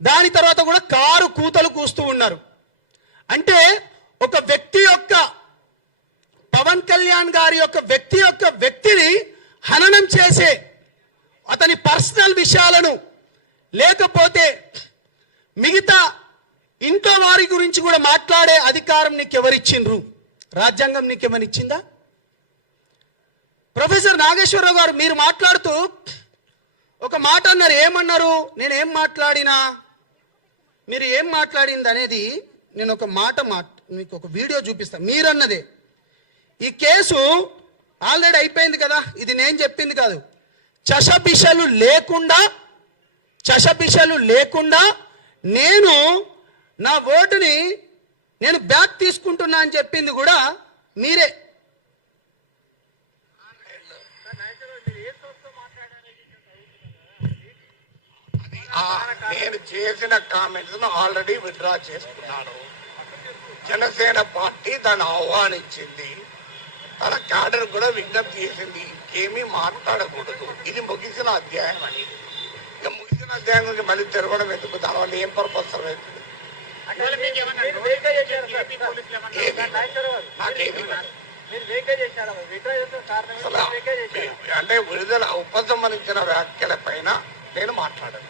దాని తర్వాత కూడా కారు కూతలు కూస్తూ ఉన్నారు. అంటే ఒక వ్యక్తి యొక్క పవన్ కళ్యాణ్ గారి యొక్క వ్యక్తిని హననం చేసే అతని పర్సనల్ విషయాలను లేకపోతే మిగతా ఇంట్లో వారి గురించి కూడా మాట్లాడే అధికారం నీకు ఎవరిచ్చిండ్రు? రాజ్యాంగం నీకేమనిచ్చిందా? ప్రొఫెసర్ నాగేశ్వరరావు గారు మీరు మాట్లాడుతూ ఒక మాట అన్నారు. ఏమన్నారు? నేనేం మాట్లాడినా, మీరు ఏం మాట్లాడింది అనేది నేను ఒక మాట మీకు ఒక వీడియో చూపిస్తాను. మీరన్నదే ఈ కేసు ఆల్రెడీ అయిపోయింది కదా, ఇది నేను చెప్పింది కాదు. చషబిషలు లేకుండా నేను నా ఓటుని నేను బ్యాక్ తీసుకుంటున్నా అని చెప్పింది కూడా మీరే. నేను చేసిన కామెంట్స్ ఆల్రెడీ విత్డ్రా చేసుకున్నాను. జనసేన పార్టీ దాన్ని ఆహ్వానించింది, తన క్యాడర్ కూడా విజ్ఞప్తి చేసింది ఇంకేమీ మాట్లాడకూడదు, ఇది ముగిసిన అధ్యాయం అని. ఇక ముగిసిన అధ్యాయం గురించి మళ్ళీ తిరగడం ఎందుకు? దానివల్ల ఏం పర్పస్ అవుతుంది? అంటే విడుదల ఉపసంహరించిన వ్యాఖ్యల పైన నేను మాట్లాడాను.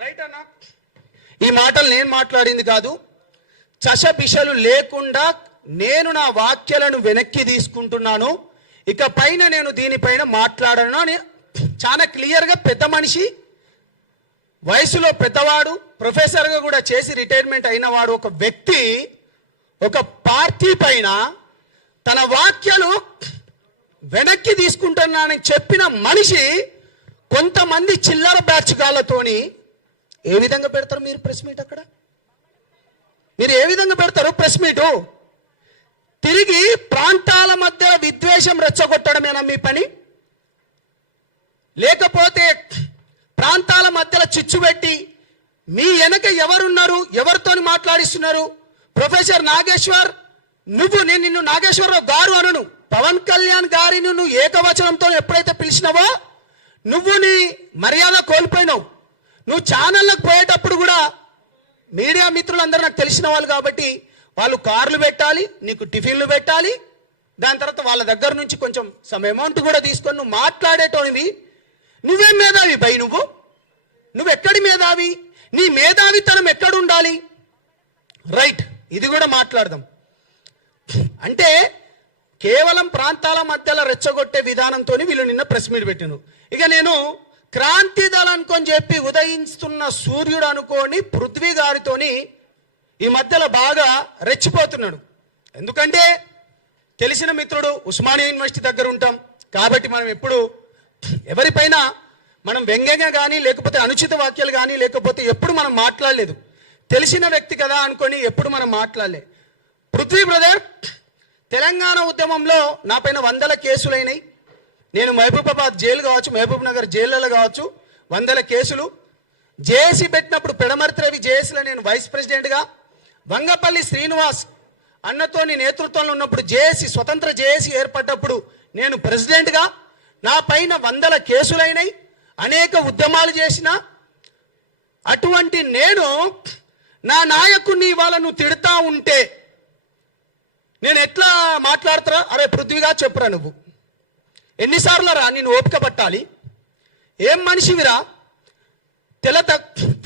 రైట్ అన్నా, ఈ మాటలు నేను మాట్లాడింది కాదు. చషబిషలు లేకుండా నేను నా వాక్యాలను వెనక్కి తీసుకుంటున్నాను, ఇక పైన నేను దీనిపైన మాట్లాడను అని చాలా క్లియర్గా పెద్ద మనిషి, వయసులో పెద్దవాడు, ప్రొఫెసర్గా కూడా చేసి రిటైర్మెంట్ అయిన వాడు ఒక వ్యక్తి ఒక పార్టీ పైన తన వాక్యాలు వెనక్కి తీసుకుంటున్నానని చెప్పిన మనిషి కొంతమంది చిల్లర బ్యాచ్గాళ్ళతోని ఏ విధంగా పెడతారు మీరు ప్రెస్ మీట్? అక్కడ మీరు ఏ విధంగా పెడతారు ప్రెస్ మీటు? తిరిగి ప్రాంతాల మధ్య విద్వేషం రెచ్చగొట్టడమేనా మీ పని? లేకపోతే ప్రాంతాల మధ్యలో చిచ్చు పెట్టి మీ వెనక ఎవరున్నారు, ఎవరితోని మాట్లాడిస్తున్నారు? ప్రొఫెసర్ నాగేశ్వర్, నేను నిన్ను నాగేశ్వరరావు గారు అనను, పవన్ కళ్యాణ్ గారిని నువ్వు ఏకవచనంతో ఎప్పుడైతే పిలిచినావో నువ్వు నీ మర్యాద కోల్పోయినావు. నువ్వు ఛానళ్ళకు పోయేటప్పుడు కూడా మీడియా మిత్రులందరూ నాకు తెలిసిన వాళ్ళు కాబట్టి వాళ్ళు కార్లు పెట్టాలి, నీకు టిఫిన్లు పెట్టాలి, దాని తర్వాత వాళ్ళ దగ్గర నుంచి కొంచెం సమ్ అమౌంట్ కూడా తీసుకొని నువ్వు మాట్లాడేటోనివి. నువ్వేం మేధావి బై? నువ్వెక్కడి మేధావి? నీ మేధావితనం ఎక్కడుండాలి? రైట్, ఇది కూడా మాట్లాడదాం. అంటే కేవలం ప్రాంతాల మధ్యలో రెచ్చగొట్టే విధానంతో వీళ్ళు నిన్న ప్రెస్ మీట్ పెట్టిను. ఇక నేను క్రాంతి దళం అనుకొని చెప్పి ఉదయిస్తున్న సూర్యుడు అనుకోని పృథ్వీ గారితోని ఈ మధ్యలో బాగా రెచ్చిపోతున్నాడు. ఎందుకంటే తెలిసిన మిత్రుడు, ఉస్మానియా యూనివర్సిటీ దగ్గర ఉంటాం కాబట్టి మనం ఎప్పుడు ఎవరిపైన మనం వ్యంగ్యంగా కానీ లేకపోతే అనుచిత వాక్యాలు కానీ లేకపోతే ఎప్పుడు మనం మాట్లాడలేదు. తెలిసిన వ్యక్తి కదా అనుకొని ఎప్పుడు మనం మాట్లాడలే. పృథ్వీ బ్రదర్, తెలంగాణ ఉద్యమంలో నా పైన 100 కేసులైనాయి. నేను మహబూబాబాద్ జైలు కావచ్చు, మహబూబ్ నగర్ జైళ్ళలో కావచ్చు 100 కేసులు. జేఏసీ పెట్టినప్పుడు పెడమర్తి రవి జేఏసీలో నేను వైస్ ప్రెసిడెంట్గా, వంగపల్లి శ్రీనివాస్ అన్నతోని నేతృత్వంలో ఉన్నప్పుడు జేఏసీ స్వతంత్ర జేఏసీ ఏర్పడ్డప్పుడు నేను ప్రెసిడెంట్గా, నా పైన 100 కేసులైనాయి, అనేక ఉద్యమాలు చేసిన అటువంటి నేను నా నాయకుడిని ఇవాళ నువ్వు తిడతా ఉంటే నేను ఎట్లా మాట్లాడతారా? అరే పృథ్వీగా చెప్పురా, నువ్వు ఎన్నిసార్లు రా నేను ఓపిక పట్టాలి? ఏం మనిషివిరా?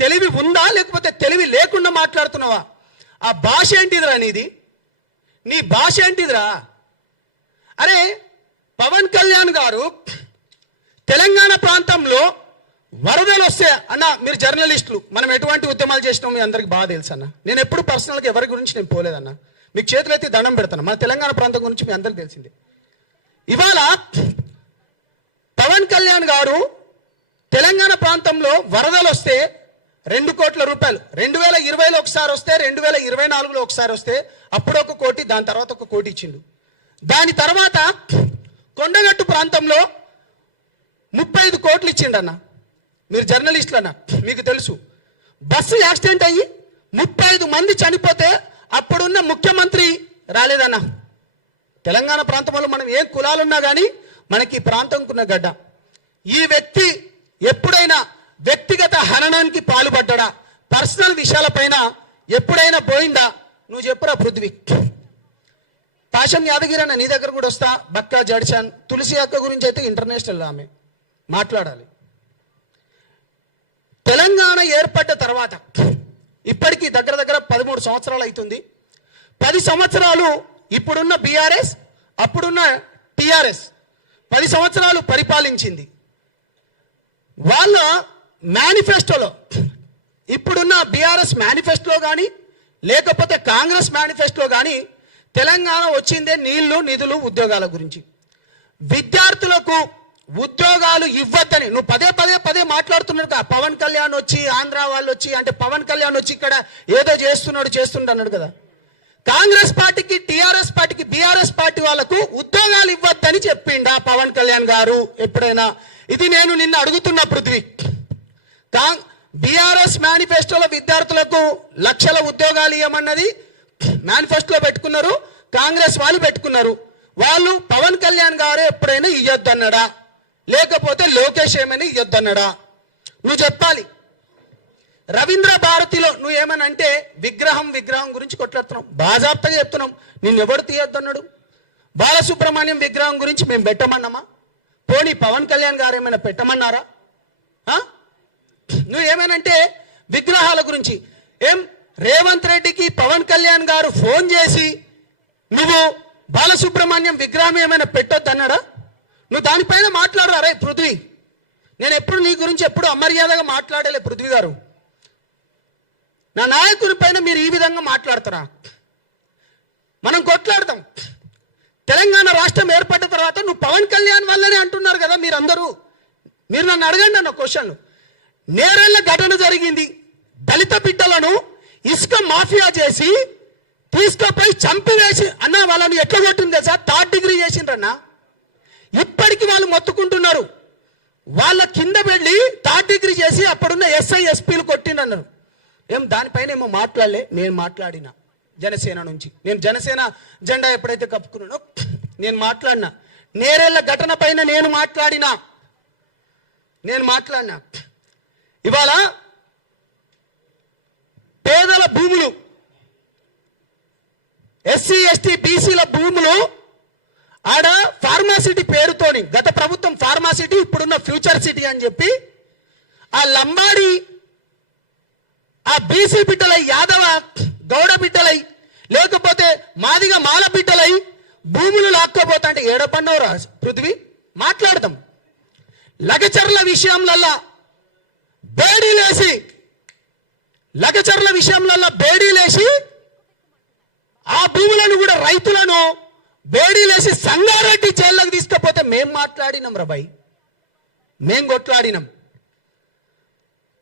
తెలివి ఉందా లేకపోతే తెలివి లేకుండా మాట్లాడుతున్నావా? ఆ భాష ఏంటిదిరా నీది? నీ భాష ఏంటిదిరా? అరే పవన్ కళ్యాణ్ గారు తెలంగాణ ప్రాంతంలో వరదలు వస్తే అన్న, మీరు జర్నలిస్టులు, మనం ఎటువంటి ఉద్యమాలు చేసినాం మీ అందరికి బాగా తెలుసు అన్న. నేను ఎప్పుడు పర్సనల్గా ఎవరి గురించి నేను పోలేదన్న, మీకు చేతులైతే దండం పెడతాను. మన తెలంగాణ ప్రాంతం గురించి మీ అందరికి తెలిసిందే. ఇవాళ పవన్ కళ్యాణ్ గారు తెలంగాణ ప్రాంతంలో వరదలు వస్తే 2 కోట్ల రూపాయలు 2020లో ఒకసారి వస్తే, 2024లో ఒకసారి వస్తే, అప్పుడు 1 కోటి, దాని తర్వాత 1 కోటి ఇచ్చిండు. దాని తర్వాత కొండగట్టు ప్రాంతంలో 35 కోట్లు ఇచ్చిండన్న. మీరు జర్నలిస్టులు అన్న, మీకు తెలుసు. బస్సు యాక్సిడెంట్ అయ్యి 35 మంది చనిపోతే అప్పుడున్న ముఖ్యమంత్రి రాలేదన్న. తెలంగాణ ప్రాంతంలో మనం ఏ కులాలున్నా కానీ మనకి ప్రాంతంకున్న గడ్డ. ఈ వ్యక్తి ఎప్పుడైనా వ్యక్తిగత హననానికి పాల్పడ్డా? పర్సనల్ విషయాలపైన ఎప్పుడైనా పోయిందా? నువ్వు చెప్పురా పృథ్వీ. పాషం యాదగిరి అన్న నీ దగ్గర కూడా వస్తా. బక్కా జడ్చాన్ తులసి అక్క గురించి అయితే ఇంటర్నేషనల్ ఆమె మాట్లాడాలి. తెలంగాణ ఏర్పడ్డ తర్వాత ఇప్పటికీ దగ్గర దగ్గర 13 సంవత్సరాలు అవుతుంది. 10 సంవత్సరాలు ఇప్పుడున్న బీఆర్ఎస్, అప్పుడున్న టిఆర్ఎస్ 10 సంవత్సరాలు పరిపాలించింది. వాళ్ళ మేనిఫెస్టోలో, ఇప్పుడున్న బీఆర్ఎస్ మేనిఫెస్టోలో కానీ లేకపోతే కాంగ్రెస్ మేనిఫెస్టోలో కానీ తెలంగాణ వచ్చిందే నీళ్లు, నిధులు, ఉద్యోగాల గురించి. విద్యార్థులకు ఉద్యోగాలు ఇవ్వద్దని నువ్వు పదే మాట్లాడుతున్నాడు కదా. పవన్ కళ్యాణ్ వచ్చి, ఆంధ్ర వాళ్ళు వచ్చి, అంటే పవన్ కళ్యాణ్ వచ్చి ఇక్కడ ఏదో చేస్తుండ అన్నాడు కదా. కాంగ్రెస్ పార్టీకి, టిఆర్ఎస్ పార్టీకి, బీఆర్ఎస్ పార్టీ వాళ్ళకు ఉద్యోగాలు ఇవ్వద్దని చెప్పిండా పవన్ కళ్యాణ్ గారు ఎప్పుడైనా? ఇది నేను నిన్న అడుగుతున్నా పృథ్వీ. బీఆర్ఎస్ మేనిఫెస్టోలో విద్యార్థులకు లక్షల ఉద్యోగాలు ఇవ్వమన్నది మేనిఫెస్టోలో పెట్టుకున్నారు, కాంగ్రెస్ వాళ్ళు పెట్టుకున్నారు. వాళ్ళు పవన్ కళ్యాణ్ గారు ఎప్పుడైనా ఇయ్యొద్దన్నాడా? లేకపోతే లోకేష్ ఏమైనా ఇయ్యొద్దన్నాడా? నువ్వు చెప్పాలి. రవీంద్ర భారతిలో నువ్వు ఏమని అంటే విగ్రహం గురించి కొట్లాడుతున్నాం, బాజాప్తగా చెప్తున్నాం. నిన్నెవడు తీయొద్దన్నాడు? బాలసుబ్రహ్మణ్యం విగ్రహం గురించి మేము పెట్టమన్నామా? పోనీ పవన్ కళ్యాణ్ గారు ఏమైనా పెట్టమన్నారా? నువ్వు ఏమేనంటే విగ్రహాల గురించి ఏం రేవంత్ రెడ్డికి పవన్ కళ్యాణ్ గారు ఫోన్ చేసి నువ్వు బాలసుబ్రహ్మణ్యం విగ్రహం ఏమైనా పెట్టొద్దన్నాడా? నువ్వు దానిపైన మాట్లాడు. అరే పృథ్వీ, నేను ఎప్పుడు నీ గురించి ఎప్పుడు అమర్యాదగా మాట్లాడలే పృథ్వీ గారు. నా నాయకుని పైన మీరు ఈ విధంగా మాట్లాడతారా? మనం కొట్లాడతాం. తెలంగాణ రాష్ట్రం ఏర్పడ్డ తర్వాత నువ్వు పవన్ కళ్యాణ్ వల్లనే అంటున్నారు కదా మీరందరూ. మీరు నన్ను అడగండి అన్న క్వశ్చన్లు. నేరెళ్ళ ఘటన జరిగింది. దళిత బిడ్డలను ఇసుక మాఫియా చేసి తీసుకుపోయి చంపివేసి అన్న వాళ్ళని ఎట్లా కొట్టింది తెలుసా? 3rd degree చేసిండ్రన్నా. ఇప్పటికి వాళ్ళు మొత్తుకుంటున్నారు. వాళ్ళ కింద వెళ్ళి 3rd డిగ్రీ చేసి అప్పుడున్న ఎస్ఐ ఎస్పీలు కొట్టిండ్రన్నారు. ఏం దానిపైన ఏమో మాట్లాడలే. నేను మాట్లాడినా జనసేన నుంచి. నేను జనసేన జెండా ఎప్పుడైతే కప్పుకున్నానో నేను మాట్లాడినా. నేరెళ్ళ ఘటన పైన నేను మాట్లాడినా. ఇవాళ పేదల భూములు, ఎస్సీ ఎస్టీ బీసీల భూములు ఆడ ఫార్మాసిటీ పేరుతోని, గత ప్రభుత్వం ఫార్మాసిటీ, ఇప్పుడున్న ఫ్యూచర్ సిటీ అని చెప్పి ఆ లంబాడి, ఆ బీసీ బిడ్డలై, యాదవ గౌడ బిడ్డలై, లేకపోతే మాదిగ మాల బిడ్డలై భూములు లాక్కోపోతా అంటే ఏడపన్నవరా పృథ్వీ? మాట్లాడదాం. లగచర్ల విషయంలో బేడీలేసి ఆ భూములను కూడా రైతులను బేడీలేసి సంగారెడ్డి జైల్లోకి తీసుకపోతే మేం మాట్లాడినాం రా భయ్, మేం కొట్లాడినాం.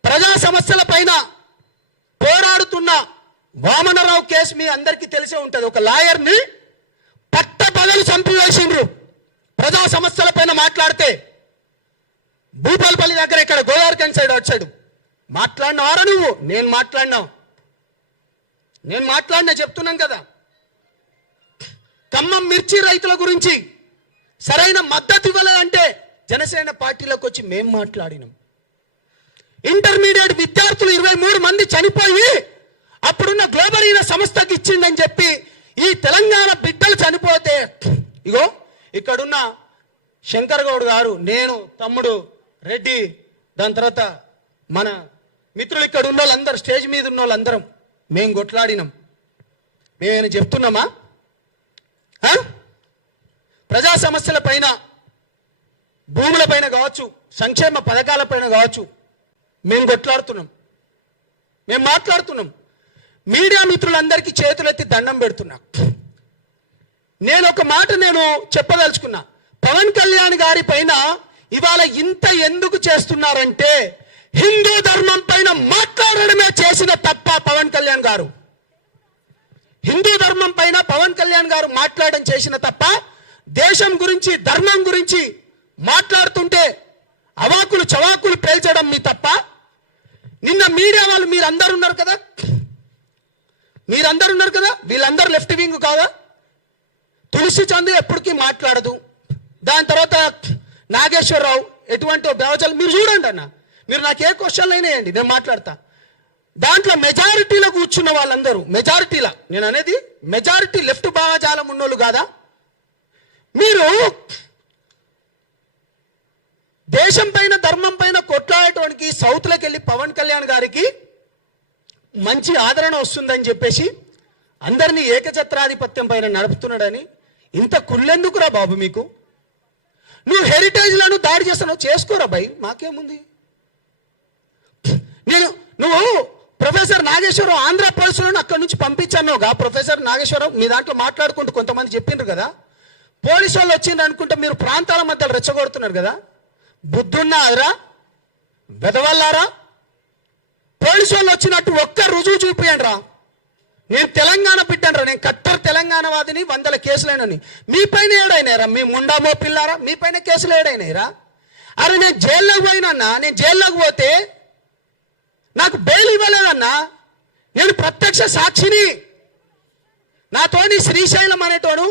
ప్రజా సమస్యల పైన పోరాడుతున్న వామనరావు కేసు మీ అందరికీ తెలిసే ఉంటుంది. ఒక లాయర్ని పట్టపగలు చంపివేసిండ్రు ప్రజా సమస్యల పైన మాట్లాడితే. భూపాలపల్లి దగ్గర ఇక్కడ గోదావరికన్ సైడ్ వచ్చాడు. మాట్లాడినావారా నువ్వు? నేను మాట్లాడినా చెప్తున్నాం కదా. ఖమ్మం మిర్చి రైతుల గురించి సరైన మద్దతు ఇవ్వలేదంటే జనసేన పార్టీలోకి వచ్చి మేం మాట్లాడినాం. ఇంటర్మీడియట్ విద్యార్థులు 23 మంది చనిపోయి అప్పుడున్న గ్లోబల్ ఈన సంస్థకి ఇచ్చిందని చెప్పి ఈ తెలంగాణ బిడ్డలు చనిపోతే, ఇగో ఇక్కడున్న శంకర్ గౌడ్ గారు, నేను, తమ్ముడు రెడ్డి, దాని తర్వాత మన మిత్రులు ఇక్కడ ఉన్న వాళ్ళందరూ, స్టేజ్ మీద ఉన్న వాళ్ళందరం మేం కొట్లాడినాం. మేమేమైనా చెప్తున్నామా? ప్రజా సమస్యల పైన, భూముల పైన కావచ్చు, సంక్షేమ పథకాల పైన కావచ్చు, మేము కొట్లాడుతున్నాం, మేము మాట్లాడుతున్నాం. మీడియా మిత్రులందరికీ చేతులెత్తి దండం పెడుతున్నా. నేను ఒక మాట చెప్పదలుచుకున్నా. పవన్ కళ్యాణ్ గారి పైన ఇవాళ ఇంత ఎందుకు చేస్తున్నారంటే హిందూ ధర్మం పైన మాట్లాడడమే చేసిన తప్ప పవన్ కళ్యాణ్ గారు. హిందూ ధర్మం పైన పవన్ కళ్యాణ్ గారు మాట్లాడడం చేసిన తప్ప, దేశం గురించి, ధర్మం గురించి మాట్లాడుతుంటే అవాకులు చవాకులు పేల్చడం మీ తప్ప. నిన్న మీడియా వాళ్ళు మీరందరూ ఉన్నారు కదా, వీళ్ళందరూ లెఫ్ట్ వింగ్ కాదా? తులసి చందు ఎప్పటికీ మాట్లాడదు. దాని తర్వాత నాగేశ్వరరావు ఎటువంటి బేవచలు మీరు చూడండి అన్న. మీరు నాకు ఏ క్వశ్చన్లు అయినాయండి, నేను మాట్లాడతా. దాంట్లో మెజారిటీలో కూర్చున్న వాళ్ళందరూ, మెజారిటీలా నేను అనేది మెజారిటీ లెఫ్ట్ భావజాలం ఉన్నోళ్ళు కాదా? మీరు దేశం పైన ధర్మం పైన కొట్లాడటానికి సౌత్లోకి వెళ్ళి పవన్ కళ్యాణ్ గారికి మంచి ఆదరణ వస్తుందని చెప్పేసి అందరినీ ఏకఛత్రాధిపత్యం పైన నడుపుతున్నాడని ఇంత కుళ్ళెందుకురా బాబు మీకు? నువ్వు హెరిటేజ్లను దాడి చేస్తున్నావు, చేసుకోరా భయ్, మాకేముంది? నువ్వు ప్రొఫెసర్ నాగేశ్వరరావు ఆంధ్ర పోలీసులను అక్కడి నుంచి పంపించానుగా. ప్రొఫెసర్ నాగేశ్వరరావు మీ దాంట్లో మాట్లాడుకుంటూ కొంతమంది చెప్పిండ్రు కదా, పోలీసు వాళ్ళు వచ్చిండ్రు అనుకుంటే మీరు ప్రాంతాల మధ్యలో రెచ్చగొడుతున్నారు కదా. బుద్ధున్నారా వెదవల్లారా? పోలీసు వాళ్ళు వచ్చినట్టు ఒక్క రుజువు చూపియండి రా. నేను తెలంగాణ బిడ్డను రా, నేను కట్టర్ తెలంగాణ వాదిని, 100 కేసులైనని. మీ పైన ఏడైనారా? మీ ముండామో పిల్లారా, మీ పైన కేసులు ఏడైనాయిరా? అరే నేను జైల్లోకి పోయినన్నా, నేను జైల్లోకి పోతే నాకు బెయిల్ ఇవ్వలేదన్నా, నేను ప్రత్యక్ష సాక్షిని. నాతోని శ్రీశైలం అనేటోను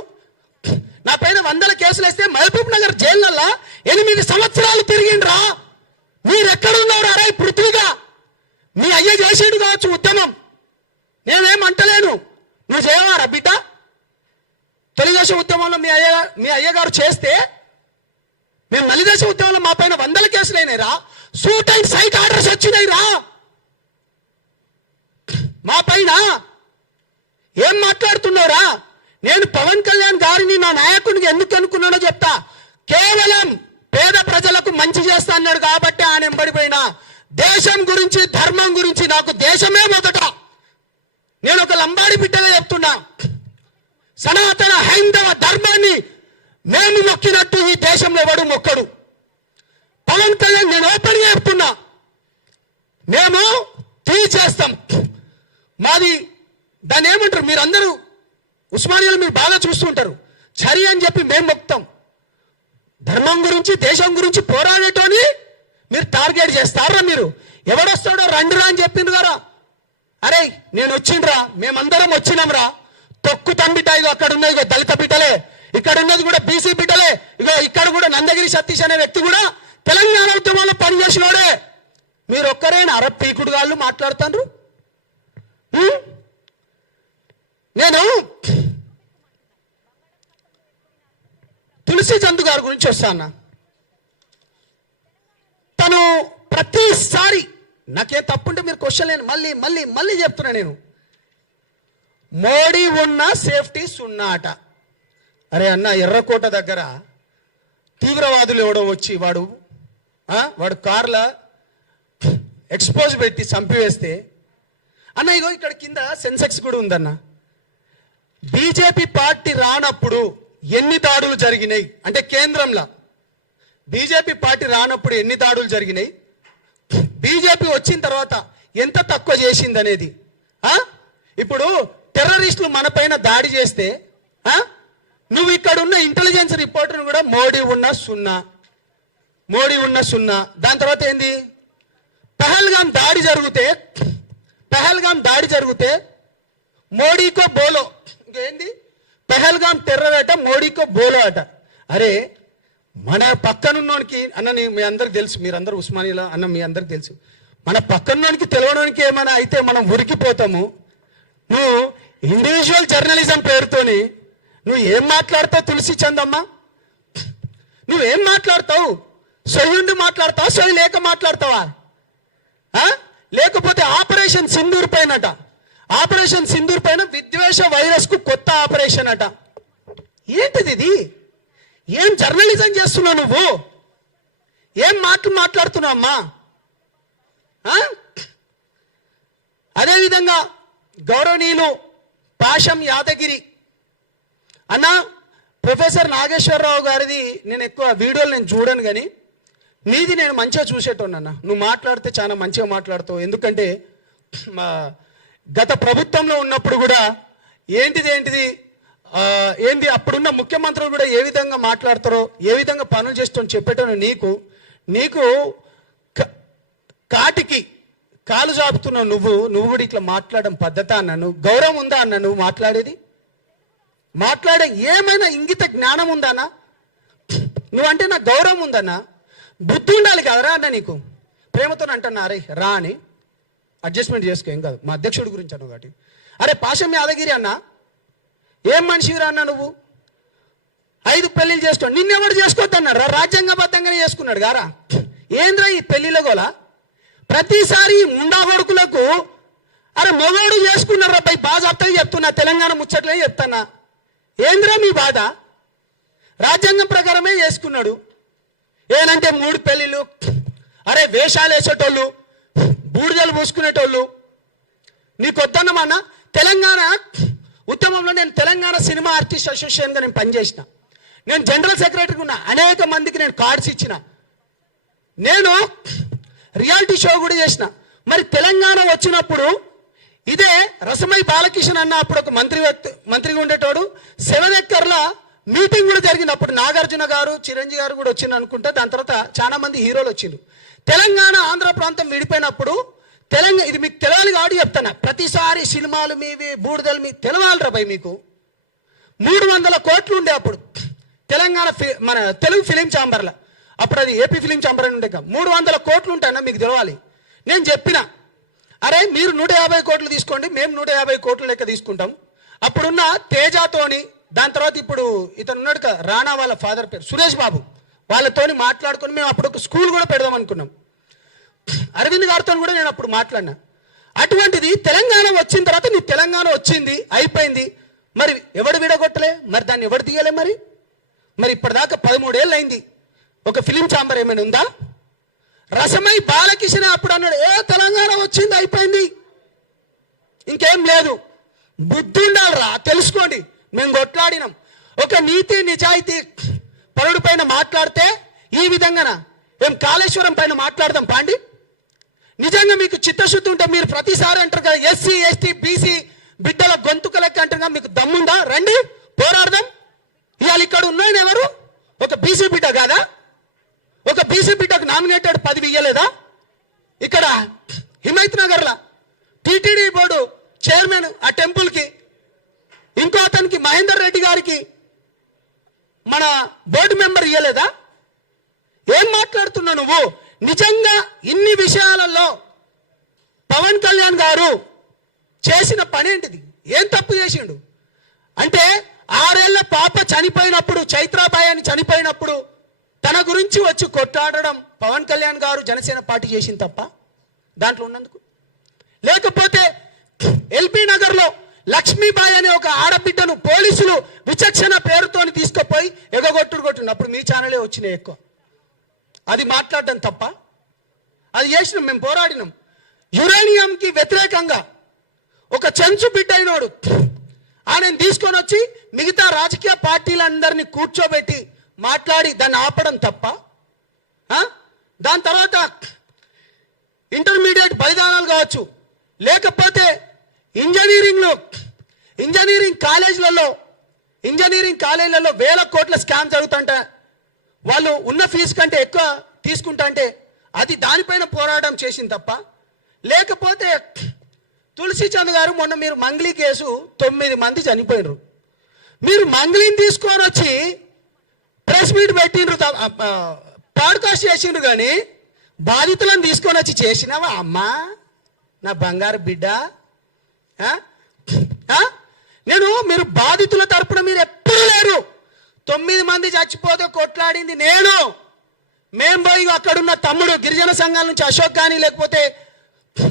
నా పైన 100 కేసులు వేస్తే మహబూబ్ నగర్ జైళ్ళల్లో 8 సంవత్సరాలు తిరిగిండ్రా. మీరెక్కడున్నారా రా పృథ్వీగా? మీ అయ్య చేసేడు కావచ్చు ఉద్యమం, నేనేమంటలేను. నువ్వు చేయవారా బిడ్డ? తెలుగుదేశం ఉద్యమంలో మీ అయ్యగారు చేస్తే మేము మలిదేశం ఉద్యమంలో మా పైన 100 కేసులు అయినాయిరా. సూట్ అండ్ సైట్ ఆర్డర్స్ వచ్చినాయిరా మా పైన. ఏం మాట్లాడుతున్నావురా? నేను పవన్ కళ్యాణ్ గారిని నా నాయకుడిని ఎందుకు అనుకున్నానో చెప్తా. కేవలం పేద ప్రజలకు మంచి చేస్తా అన్నాడు కాబట్టి ఆయన ఎంబడిపోయినా. దేశం గురించి ధర్మం గురించి నాకు దేశమే మొదట. నేను ఒక లంబాడి బిడ్డగా చెప్తున్నా, సనాతన హైందవ ధర్మాన్ని మేము మొక్కినట్టు ఈ దేశంలో ఎవడు మొక్కడు. పవన్ కళ్యాణ్ నేను ఓపెన్గా చెప్తున్నా, మేము తీసేస్తాం. మాది దాన్ని ఏమంటారు మీరందరూ ఉస్మానియాలో మీరు బాగా చూస్తుంటారు, చరి అని చెప్పి మేము మొక్తాం. ధర్మం గురించి దేశం గురించి పోరాడేటోని మీరు టార్గెట్ చేస్తారా? మీరు ఎవడొస్తాడో రండిరా అని చెప్పిండ్రు కదా. అరే నేను వచ్చిండ్రా, మేమందరం వచ్చినాంరా. తొక్కు తంబిట, ఇగో అక్కడ ఉన్నది ఇగో దళిత బిడ్డలే, ఇక్కడ ఉన్నది కూడా బీసీ బిడ్డలే, ఇగో ఇక్కడ కూడా నందగిరి సతీష్ అనే వ్యక్తి కూడా తెలంగాణ ఉద్యమంలో పనిచేసినోడే. మీరు ఒక్కరేనా అర పీకుడు గాళ్ళు మాట్లాడుతాండ్రు? నేను తులసి చంద్ గారి గురించి వస్తాను. తను ప్రతిసారి నాకేం తప్పుంటే మీరు క్వశ్చన్ లేని మళ్ళీ మళ్ళీ మళ్ళీ చెప్తున్నా, నేను మోడీ ఉన్న సేఫ్టీ సున్నా అట. అరే అన్న, ఎర్రకోట దగ్గర తీవ్రవాదులు ఎవడో వచ్చి వాడు కార్ల ఎక్స్పోజ్ పెట్టి చంపివేస్తే, అన్న ఇగో ఇక్కడ కింద సెన్సెక్స్ కూడా ఉందన్న. బీజేపీ పార్టీ రానప్పుడు ఎన్ని దాడులు జరిగినాయి అంటే కేంద్రంలో బీజేపీ పార్టీ రానప్పుడు ఎన్ని దాడులు జరిగినాయి, బీజేపీ వచ్చిన తర్వాత ఎంత తక్కువ చేసింది అనేది. ఇప్పుడు టెర్రరిస్టులు మన పైన దాడి చేస్తే నువ్వు ఇక్కడ ఉన్న ఇంటెలిజెన్స్ రిపోర్టర్ను కూడా మోడీ ఉన్న సున్నా. దాని తర్వాత ఏంది, పహల్గాం దాడి జరిగితే మోడీకో బోలో, ఇంకేంది పహల్గాం టెర్రర్ అట, మోడీకో బోలో అట. అరే మన పక్కనున్నోనికి అన్న, మీ అందరికి తెలుసు, మీరందరూ ఉస్మానియాలో అన్న మీ అందరికి తెలుసు, మన పక్కనున్నోనికి తెలియడానికి ఏమైనా అయితే మనం ఉరికిపోతాము. నువ్వు ఇండివిజువల్ జర్నలిజం పేరుతోని నువ్వు ఏం మాట్లాడతావు తులసి చందమ్మ? నువ్వేం మాట్లాడతావు? సొయ్యుండి మాట్లాడతావా, సొయ్యి లేక మాట్లాడతావా? లేకపోతే ఆపరేషన్ సింధూర్ పైనట, ఆపరేషన్ సింధూర్ పైన విద్వేష వైరస్ కు కొత్త ఆపరేషన్ అట. ఏంటిది ఇది? ఏం జర్నలిజం చేస్తున్నావు నువ్వు? ఏం మాట్లాడుతున్నావు అమ్మా? అదేవిధంగా గౌరవనీయులు పాషం యాదగిరి అన్న, ప్రొఫెసర్ నాగేశ్వరరావు గారిది నేను ఎక్కువ వీడియోలు నేను చూడను, కానీ నీది నేను మంచిగా చూసేటోనన్న. నువ్వు మాట్లాడితే చాలా మంచిగా మాట్లాడతావు. ఎందుకంటే గత ప్రభుత్వంలో ఉన్నప్పుడు కూడా ఏంది అప్పుడున్న ముఖ్యమంత్రులు కూడా ఏ విధంగా మాట్లాడతారో, ఏ విధంగా పనులు చేస్తారో చెప్పేటోను. నీకు కాటికి కాలు చాపుతున్నావు నువ్వు కూడా ఇట్లా మాట్లాడడం పద్ధత అన్నాను? గౌరవం ఉందా అన్న? నువ్వు మాట్లాడే ఏమైనా ఇంగిత జ్ఞానం ఉందానా? నువ్వంటే నాకు గౌరవం ఉందన్నా, బుద్ధి ఉండాలి కదరా అన్న నీకు. ప్రేమతో అంటున్నా అరే రా అని అడ్జస్ట్మెంట్ చేసుకో, ఏం కాదు, మా అధ్యక్షుడి గురించి అన్న ఒకటి. అరే పాశం యాదగిరి అన్న, ఏం మనిషిరా అన్న నువ్వు, 5 పెళ్లిళ్ళు చేసుకో, నిన్నెవడు చేసుకోవద్దన్నాడు, రాజ్యాంగబద్ధంగానే చేసుకున్నాడు గారా. ఏంద్రా ఈ పెళ్లిళ్ళ గోల? ప్రతిసారి ముండా కొడుకులకు అరే మొగోడు చేసుకున్నారా పై బాగా అర్థం చెప్తున్నా, తెలంగాణ ముచ్చట్లే చెప్తానా. ఏంద్రా మీ బాధ? రాజ్యాంగం ప్రకారమే చేసుకున్నాడు. ఏనంటే 3 పెళ్లిళ్ళు, అరే వేషాలు వేసేటోళ్ళు, బూడిదలు పూసుకునేటోళ్ళు. నీకు వద్దన్నమన్నా తెలంగాణ ఉద్యమంలో నేను తెలంగాణ సినిమా ఆర్టిస్ట్ అసోసియేషన్గా నేను పనిచేసిన, నేను జనరల్ సెక్రటరీగా ఉన్నా, అనేక మందికి నేను కార్డ్స్ ఇచ్చిన, నేను రియాలిటీ షో కూడా చేసిన. మరి తెలంగాణ వచ్చినప్పుడు ఇదే రసమై బాలకిషన్ అన్న అప్పుడు ఒక మంత్రిగా ఉండేటోడు 7 ఎకర్ల మీటింగ్ కూడా జరిగింది. అప్పుడు నాగార్జున గారు, చిరంజీవి గారు కూడా వచ్చింది అనుకుంటా. దాని తర్వాత చాలా మంది హీరోలు వచ్చిండ్రు. తెలంగాణ ఆంధ్ర ప్రాంతం విడిపోయినప్పుడు తెలంగాణ, ఇది మీకు తెలవాలి కాబట్టి చెప్తాను, ప్రతిసారి సినిమాలు మీవి, బూడిదలు మీ తెలవాలిరా భయ్. మీకు 300 కోట్లు ఉండే అప్పుడు తెలంగాణ మన తెలుగు ఫిలిం ఛాంబర్లో, అప్పుడు అది ఏపీ ఫిలిం ఛాంబర్ అని ఉండే, 300 కోట్లు ఉంటాయన్నా మీకు తెలవాలి. నేను చెప్పిన అరే మీరు 150 కోట్లు తీసుకోండి, మేము 150 కోట్ల లెక్క తీసుకుంటాం. అప్పుడున్న తేజాతోని, దాని తర్వాత ఇప్పుడు ఇతను ఉన్నాడు కదా రాణా వాళ్ళ ఫాదర్ పేరు సురేష్ బాబు, వాళ్ళతోని మాట్లాడుకొని మేము అప్పుడు ఒక స్కూల్ కూడా పెడదాం అనుకున్నాం. అరవింద్ గారితో కూడా నేను అప్పుడు మాట్లాడినా. అటువంటిది తెలంగాణ వచ్చిన తర్వాత నీ తెలంగాణ వచ్చింది అయిపోయింది, మరి ఎవడు విడగొట్టలే, మరి దాన్ని ఎవడు తీయలే, మరి ఇప్పటిదాకా 13 ఏళ్ళు అయింది. ఒక ఫిలిం ఛాంబర్ ఏమైనా ఉందా? రసమై బాలకిషన్ అప్పుడు అన్నాడు తెలంగాణ వచ్చింది అయిపోయింది, ఇంకేం లేదు. బుద్ధి ఉండాలిరా, తెలుసుకోండి. మేము కొట్లాడినాం. ఒక నీతి నిజాయితీ పరుడు పైన మాట్లాడితే ఈ విధంగా ఏం కాళేశ్వరం పైన మాట్లాడదాం పాండి. నిజంగా మీకు చిత్తశుద్ధి ఉంటే మీరు ప్రతిసారి అంటారు కదా ఎస్సీ ఎస్టీ బీసీ బిడ్డల గొంతుక లెక్క అంటారు, మీకు దమ్ముందా? రండి పోరాడదాం. ఇవాళ ఇక్కడ ఉన్నాయని ఎవరు? ఒక బీసీ బిడ్డ కాదా? ఒక బీసీ బిడ్డకు నామినేటెడ్ పదవి ఇయ్యలేదా? ఇక్కడ హిమైత్ నగర్లా టీటీడీ బోర్డు చైర్మన్ ఆ టెంపుల్కి, ఇంకో అతనికి మహేందర్ రెడ్డి గారికి మన బోర్డు మెంబర్ ఇయ్యలేదా? ఏం మాట్లాడుతున్నావు నువ్వు? నిజంగా ఇన్ని విషయాలలో పవన్ కళ్యాణ్ గారు చేసిన పని ఏంటిది? ఏం తప్పు చేసిండు అంటే 6 ఏళ్ల పాప చనిపోయినప్పుడు, చైత్రాబాయి అని చనిపోయినప్పుడు తన గురించి వచ్చి కొట్లాడడం పవన్ కళ్యాణ్ గారు జనసేన పార్టీ చేసింది తప్ప దాంట్లో ఉన్నందుకు? లేకపోతే ఎల్బీ నగర్లో లక్ష్మీబాయి అనే ఒక ఆడబిడ్డను పోలీసులు విచక్షణ పేరుతోని తీసుకుపోయి కొట్టిండు. అప్పుడు మీ ఛానలే వచ్చినాయి ఎక్కువ. అది మాట్లాడడం తప్ప? అది చేసినాం, మేము పోరాడినాం. యురేనియంకి వ్యతిరేకంగా ఒక చెంచు బిడ్డ అయినోడు ఆయన తీసుకొని వచ్చి మిగతా రాజకీయ పార్టీలందరినీ కూర్చోబెట్టి మాట్లాడి దాన్ని ఆపడం తప్ప? దాని తర్వాత ఇంటర్మీడియట్ బలిదానాలు కావచ్చు, లేకపోతే ఇంజనీరింగ్ కాలేజీలలో 1000 కోట్ల స్కామ్ జరుగుతుంటే వాళ్ళు ఉన్న ఫీజు కంటే ఎక్కువ తీసుకుంటా అంటే అది దానిపైన పోరాటం చేసింది తప్ప? లేకపోతే తులసి చంద్ గారు మొన్న మీరు మంగ్లీ కేసు 9 మంది చనిపోయినరు, మీరు మంగ్లీని తీసుకొని వచ్చి ప్రెస్ మీట్ పెట్టిండ్రు, పాడ్కాస్ట్ చేసిండ్రు, కానీ బాధితులను తీసుకొని వచ్చి చేసినావా అమ్మా నా బంగారు బిడ్డ? మీరు బాధితుల తరపున మీరు ఎప్పుడు లేరు. 9 మంది చచ్చిపోతే కొట్లాడింది నేను. మేం పోయి అక్కడున్న తమ్ముడు గిరిజన సంఘాల నుంచి అశోక్ కానీ, లేకపోతే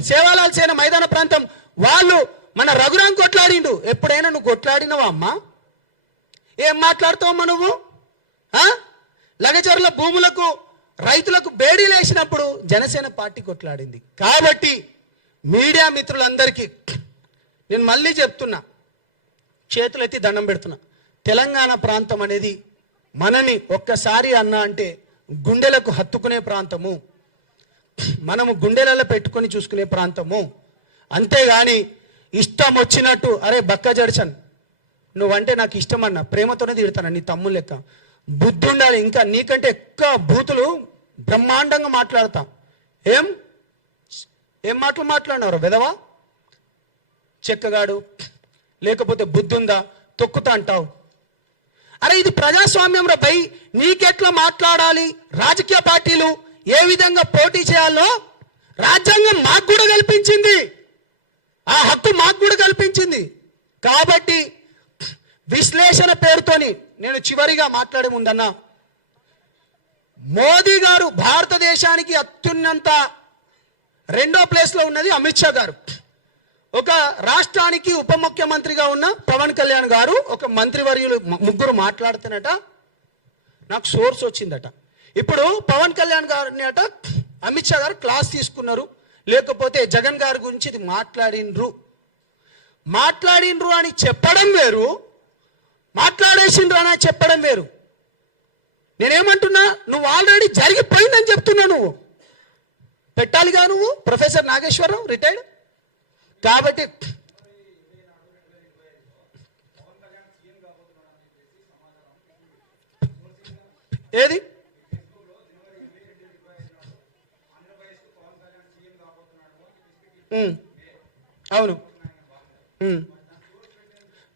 సేవాలాల్ సేన మైదాన ప్రాంతం వాళ్ళు మన రఘురాం కొట్లాడిండు. ఎప్పుడైనా నువ్వు కొట్లాడినవా అమ్మా? ఏం మాట్లాడుతావమ్మా నువ్వు? లగచర్ల భూములకు రైతులకు బేడీలు వేసినప్పుడు జనసేన పార్టీ కొట్లాడింది. కాబట్టి మీడియా మిత్రులందరికీ నేను మళ్ళీ చెప్తున్నా, చేతులెత్తి దండం పెడుతున్నా, తెలంగాణ ప్రాంతం అనేది మనని ఒక్కసారి అన్నా అంటే గుండెలకు హత్తుకునే ప్రాంతము, మనము గుండెలలో పెట్టుకొని చూసుకునే ప్రాంతము. అంతేగాని ఇష్టం వచ్చినట్టు అరే బక్క జడ్సన్ నువ్వంటే నాకు ఇష్టం అన్న ప్రేమతోనే తిడతాను, నీ తమ్ముడు లెక్క. బుద్ధి ఉండాలి. ఇంకా నీకంటే ఎక్కువ బూతులు బ్రహ్మాండంగా మాట్లాడతాం. ఏం మాటలు మాట్లాడినారు వెదవా చెక్కగాడు? లేకపోతే బుద్ధి ఉందా? తొక్కుతా అంటావు. అరే ఇది ప్రజాస్వామ్యం రా భయ్. నీకెట్లా మాట్లాడాలి, రాజకీయ పార్టీలు ఏ విధంగా పోటీ చేయాలో రాజ్యాంగం మాకు కూడా కల్పించింది, ఆ హక్కు మాకు కూడా కల్పించింది. కాబట్టి విశ్లేషణ పేరుతోని నేను చివరిగా మాట్లాడే ముందన్నా, మోదీ గారు భారతదేశానికి అత్యున్నత 2వ ప్లేస్లో ఉన్నది అమిత్ షా గారు. ఒక రాష్ట్రానికి ఉప ముఖ్యమంత్రిగా ఉన్న పవన్ కళ్యాణ్ గారు, ఒక మంత్రివర్యులు ముగ్గురు మాట్లాడుతున్నట నాకు సోర్స్ వచ్చిందట. ఇప్పుడు పవన్ కళ్యాణ్ గారిని అట అమిత్ షా గారు క్లాస్ తీసుకున్నారు, లేకపోతే జగన్ గారి గురించి ఇది మాట్లాడిండ్రు అని చెప్పడం వేరు, మాట్లాడేసిండ్రు అని చెప్పడం వేరు. నేనేమంటున్నా, నువ్వు ఆల్రెడీ జరిగిపోయిందని చెప్తున్నా. నువ్వు పెట్టాలిగా, నువ్వు ప్రొఫెసర్ నాగేశ్వరరావు రిటైర్డ్. కాబట్టి ఏది అవును,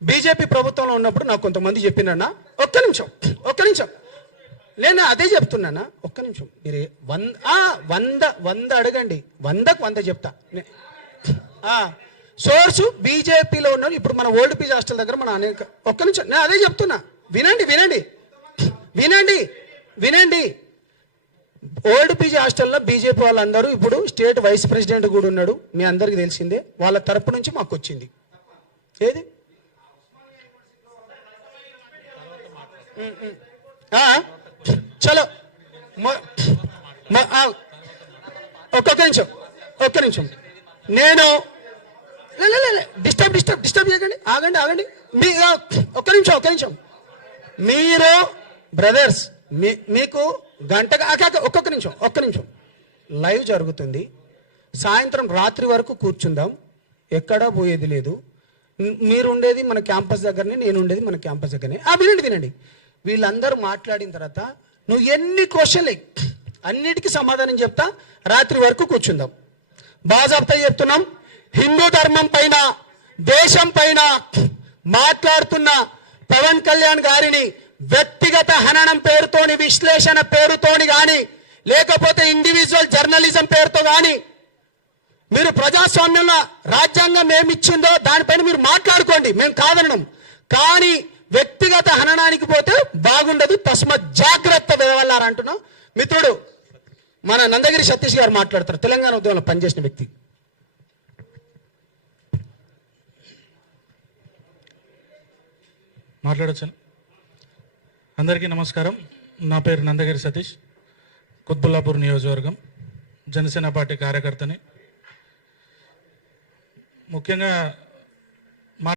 బీజేపీ ప్రభుత్వంలో ఉన్నప్పుడు నాకు కొంతమంది చెప్పినన్నా, ఒక్క నిమిషం నేను అదే చెప్తున్నానా, ఒక్క నిమిషం. మీరే 100 అడగండి, 100కు 100 చెప్తా. సోర్సు బీజేపీలో ఉన్నారు. ఇప్పుడు మన ఓల్డ్ పీజీ హాస్టల్ దగ్గర మన అనేక, ఒక్క నిమిషం నేను అదే చెప్తున్నా, వినండి. ఓల్డ్ పీజీ హాస్టల్లో బీజేపీ వాళ్ళందరూ ఇప్పుడు స్టేట్ వైస్ ప్రెసిడెంట్ కూడా ఉన్నాడు, మీ అందరికీ తెలిసిందే. వాళ్ళ తరపు నుంచి మాకు వచ్చింది. ఏది చలో ఒక్క నిమిషం నేను డిస్టర్బ్ చేయకండి, ఆగండి. మీ ఒక్క నిమిషం మీరు బ్రదర్స్, మీకు గంటగా ఒక్క నిమిషం లైవ్ జరుగుతుంది. సాయంత్రం రాత్రి వరకు కూర్చుందాం, ఎక్కడా పోయేది లేదు. మీరు ఉండేది మన క్యాంపస్ దగ్గరనే, నేను ఉండేది మన క్యాంపస్ దగ్గరనే. వినండి. వీళ్ళందరూ మాట్లాడిన తర్వాత నువ్వు ఎన్ని క్వశ్చన్లు అన్నిటికీ సమాధానం చెప్తా. రాత్రి వరకు కూర్చుందాం. బాజాబ్తా చెప్తున్నాం, హిందూ ధర్మం పైన, దేశం పైన మాట్లాడుతున్న పవన్ కళ్యాణ్ గారిని వ్యక్తిగత హననం పేరుతోని, విశ్లేషణ పేరుతోని కానీ, లేకపోతే ఇండివిజువల్ జర్నలిజం పేరుతో కానీ, మీరు ప్రజాస్వామ్యంలో రాజ్యాంగం ఏమిచ్చిందో దానిపైన మీరు మాట్లాడుకోండి, మేము కాదనడం. కానీ వ్యక్తిగత హననానికి పోతే బాగుండదు, తస్మత్ జాగ్రత్త వేవాలని అంటున్నాం. మిత్రుడు మన నందగిరి సతీష్ గారు మాట్లాడతారు, తెలంగాణ ఉద్యమంలో పనిచేసిన వ్యక్తి. మాట్లాడొచ్చాను. అందరికీ నమస్కారం. నా పేరు నందగిరి సతీష్, కుత్బుల్లాపూర్ నియోజకవర్గం, జనసేన పార్టీ కార్యకర్తని. ముఖ్యంగా